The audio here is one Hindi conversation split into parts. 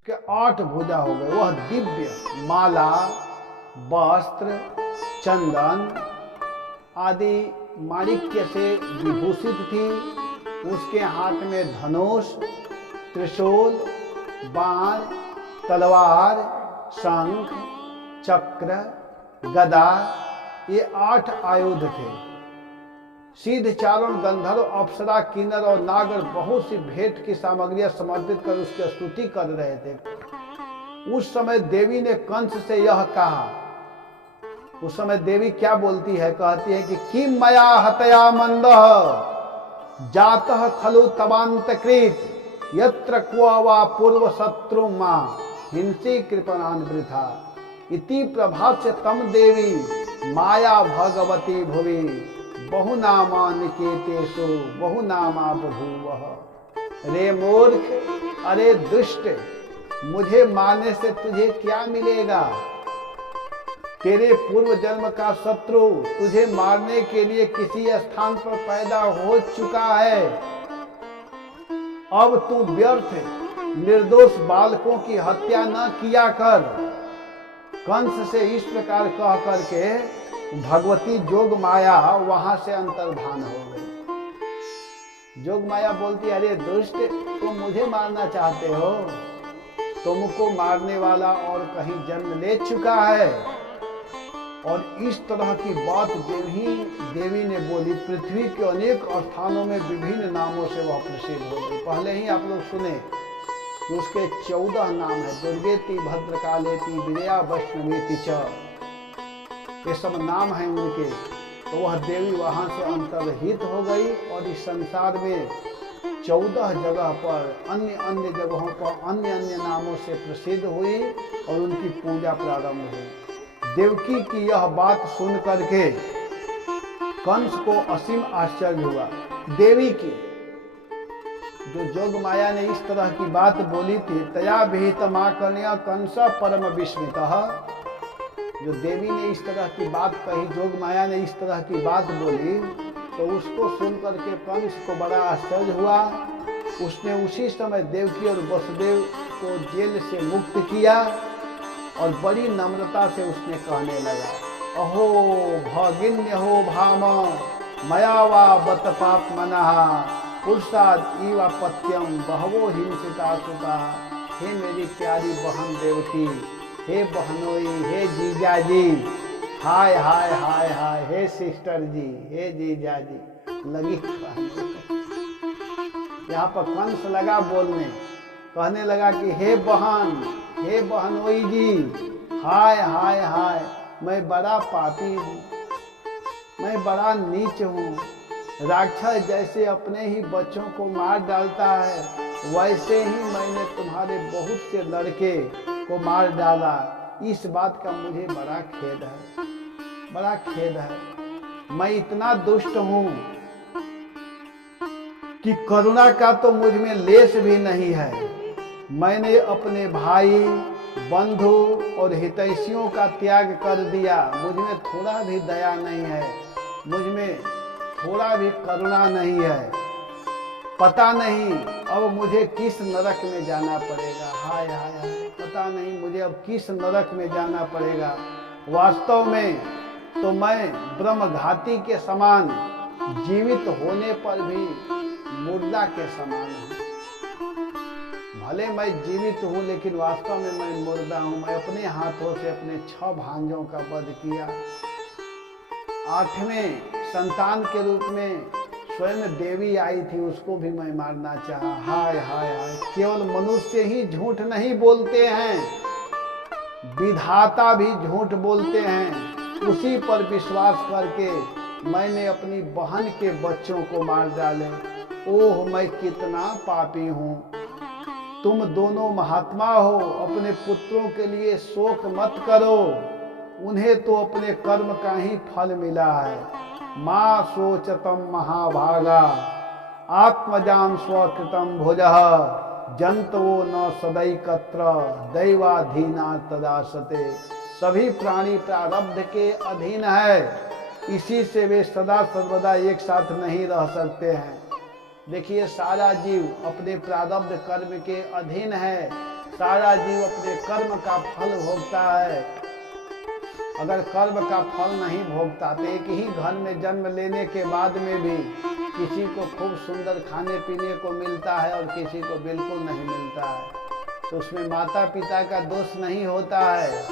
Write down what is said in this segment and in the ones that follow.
के 8 भुजा हो गए। वह दिव्य माला, वस्त्र, चंदन आदि माणिक्य से विभूषित थी। उसके हाथ में धनुष, त्रिशूल, बाण, तलवार, शंख, चक्र, गदा, ये 8 आयुध थे। सिद्ध, चारण, गंधर्व, अप्सरा, किन्नर और नागर बहुत सी भेंट की सामग्रियां समर्पित कर उसकी स्तुति कर रहे थे। उस समय देवी ने कंस से यह कहा। उस समय देवी क्या बोलती है? कहती है कि किम मया हतया मंदः जातः खलु तवांतकृत यत्र क्व वा पूर्व शत्रु मा हिंसी कृपणान वृथा इति प्रभास्य तम देवी माया भगवती भुवि बहुनामा निकेतेषु बहुनामा बभूवः। रे मूर्ख, अरे दुष्ट, मुझे मारने से तुझे क्या मिलेगा? तेरे पूर्व जन्म का शत्रु तुझे मारने के लिए किसी स्थान पर पैदा हो चुका है। अब तू व्यर्थ निर्दोष बालकों की हत्या न किया कर। कंस से इस प्रकार कह करके भगवती जोग माया वहां से अंतर्धान हो गई। जोग माया बोलती, अरे दुष्ट, तुम मुझे मारना चाहते हो? तुमको मारने वाला और कहीं जन्म ले चुका है। और इस तरह की बात देवी ने बोली। पृथ्वी के अनेक स्थानों में विभिन्न नामों से वह प्रसिद्ध हो गई। पहले ही आप लोग सुने कि उसके 14 नाम है। दुर्गेति, भद्रकालेति, विजया, वैष्णवेति च, ये सब नाम हैं उनके। तो वह देवी वहां से अंतर्हित हो गई और इस संसार में 14 जगह पर अन्य अन्य जगहों पर अन्य अन्य नामों से प्रसिद्ध हुई और उनकी पूजा प्रारंभ हुई। देवकी की यह बात सुन करके कंस को असीम आश्चर्य हुआ। देवी की जो जोग माया ने इस तरह की बात बोली थी, तया विहित माकर्ण्य कंस परम विस्मितः। जो देवी ने इस तरह की बात कही, जोग माया ने इस तरह की बात बोली, तो उसको सुन करके कंस को बड़ा आश्चर्य हुआ। उसने उसी समय देवकी और वसुदेव को जेल से मुक्त किया और बड़ी नम्रता से उसने कहने लगा, अहो भगिन्य हो भाम मया वा बत पाप मना पुरुषाद इव पत्यम बहवो हिंसिता सुता। हे मेरी प्यारी बहन देवकी, हे बहनोई, हे जीजा जी, हाय हाय हाय हाय, हे सिस्टर जी, हे जीजा जी, लगी यहाँ पर कंस लगा बोलने, कहने लगा कि हे बहन, हे बहनोई जी, हाय हाय हाय, मैं बड़ा पापी हूँ, मैं बड़ा नीच हूँ। राक्षस जैसे अपने ही बच्चों को मार डालता है, वैसे ही मैंने तुम्हारे बहुत से लड़के को मार डाला। इस बात का मुझे बड़ा खेद है, बड़ा खेद है। मैं इतना दुष्ट हूँ कि करुणा का तो मुझ में लेश भी नहीं है। मैंने अपने भाई, बंधु और हितैषियों का त्याग कर दिया। मुझ में थोड़ा भी दया नहीं है, मुझ में थोड़ा भी करुणा नहीं है। पता नहीं अब मुझे किस नरक में जाना पड़ेगा। हाय हाय हाय, पता नहीं मुझे अब किस नरक में जाना पड़ेगा। वास्तव में तो मैं ब्रह्मघाती के समान, जीवित होने पर भी मुर्दा के समान हूँ। भले मैं जीवित हूँ लेकिन वास्तव में मैं मुर्दा हूँ। मैं अपने हाथों से अपने 6 भांजों का वध किया। 8वें संतान के रूप में स्वयं देवी आई थी, उसको भी मैं मारना चाहा। हाय हाय हाय, केवल मनुष्य ही झूठ नहीं बोलते हैं, विधाता भी झूठ बोलते हैं। उसी पर विश्वास करके मैंने अपनी बहन के बच्चों को मार डाले। ओह, मैं कितना पापी हूँ। तुम दोनों महात्मा हो, अपने पुत्रों के लिए शोक मत करो, उन्हें तो अपने कर्म का ही फल मिला है। माँ शोचतम महाभागा आत्मजान स्वकृतम भुजः जंतवो न सदैकत्र दैवाधीना तदासते। सभी प्राणी प्रारब्ध के अधीन है, इसी से वे सदा सर्वदा एक साथ नहीं रह सकते हैं। देखिए, सारा जीव अपने प्रारब्ध कर्म के अधीन है, सारा जीव अपने कर्म का फल भोगता है। अगर कर्म का फल नहीं भोगता तो एक ही घर में जन्म लेने के बाद में भी किसी को खूब सुंदर खाने पीने को मिलता है और किसी को बिल्कुल नहीं मिलता है, तो उसमें माता पिता का दोष नहीं होता है।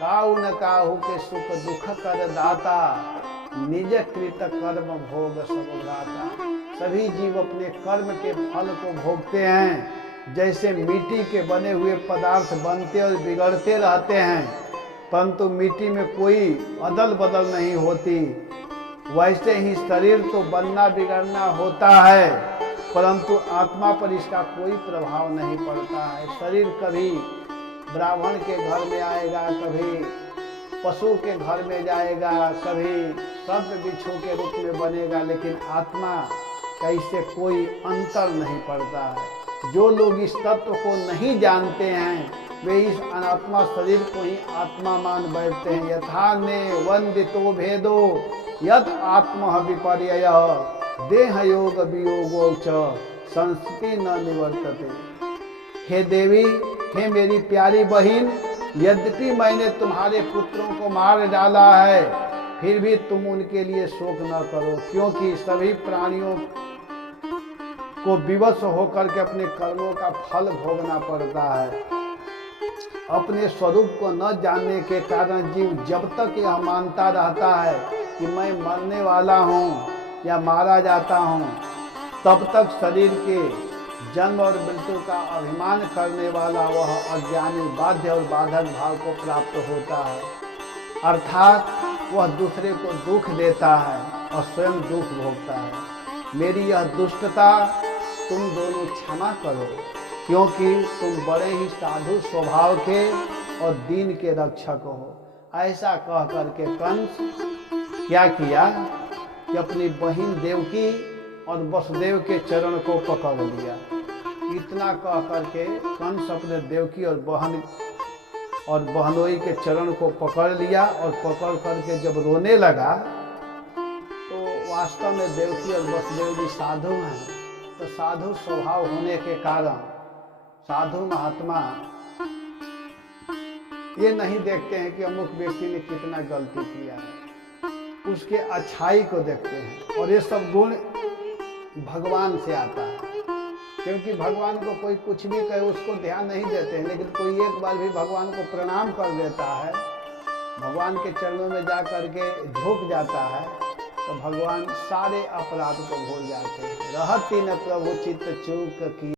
काहू न काहू के सुख दुख कर दाता, निज कृत कर्म भोग सब गाता। सभी जीव अपने कर्म के फल को भोगते हैं। जैसे मिट्टी के बने हुए पदार्थ बनते और बिगड़ते रहते हैं, परंतु मिट्टी में कोई अदल बदल नहीं होती, वैसे ही शरीर तो बनना बिगड़ना होता है, परंतु आत्मा पर इसका कोई प्रभाव नहीं पड़ता है। शरीर कभी ब्राह्मण के घर में आएगा, कभी पशु के घर में जाएगा, कभी सर्प बिच्छू के रूप में बनेगा, लेकिन आत्मा का इससे कोई अंतर नहीं पड़ता है। जो लोग इस तत्व को नहीं जानते हैं वे इस अनात्मा शरीर को ही आत्मा मान बैठते हैं। यथा ने वंदितो भेदो यद आत्मा विपर्यय, देह योग वियोगो च संस्कृति न निवर्तते। हे देवी, हे मेरी प्यारी बहन, यद्यपि मैंने तुम्हारे पुत्रों को मार डाला है, फिर भी तुम उनके लिए शोक न करो, क्योंकि सभी प्राणियों को विवश होकर के अपने कर्मों का फल भोगना पड़ता है। अपने स्वरूप को न जानने के कारण जीव जब तक यह मानता रहता है कि मैं मरने वाला हूँ या मारा जाता हूँ, तब तक शरीर के जन्म और मृत्यु का अभिमान करने वाला वह अज्ञानी बाध्य और बाधक भाव को प्राप्त होता है। अर्थात वह दूसरे को दुख देता है और स्वयं दुख भोगता है। मेरी यह दुष्टता तुम दोनों क्षमा करो, क्योंकि तुम बड़े ही साधु स्वभाव के और दीन के रक्षक हो। ऐसा कह करके कंस क्या किया कि अपनी बहन देवकी और वसुदेव के चरण को पकड़ लिया। इतना कह करके कंस अपने देवकी और बहनोई के चरण को पकड़ लिया, और पकड़ करके जब रोने लगा तो वास्तव में देवकी और वसुदेव जी साधु हैं, तो साधु स्वभाव होने के कारण साधु महात्मा ये नहीं देखते हैं कि अमुक व्यक्ति ने कितना गलती किया है, उसके अच्छाई को देखते हैं। और ये सब गुण भगवान से आता है, क्योंकि भगवान को कोई कुछ भी कहे उसको ध्यान नहीं देते हैं, लेकिन कोई एक बार भी भगवान को प्रणाम कर देता है, भगवान के चरणों में जा करके झुक जाता है, तो भगवान सारे अपराध को भूल जाते हैं। रहती न प्रभु चित्त चूक की।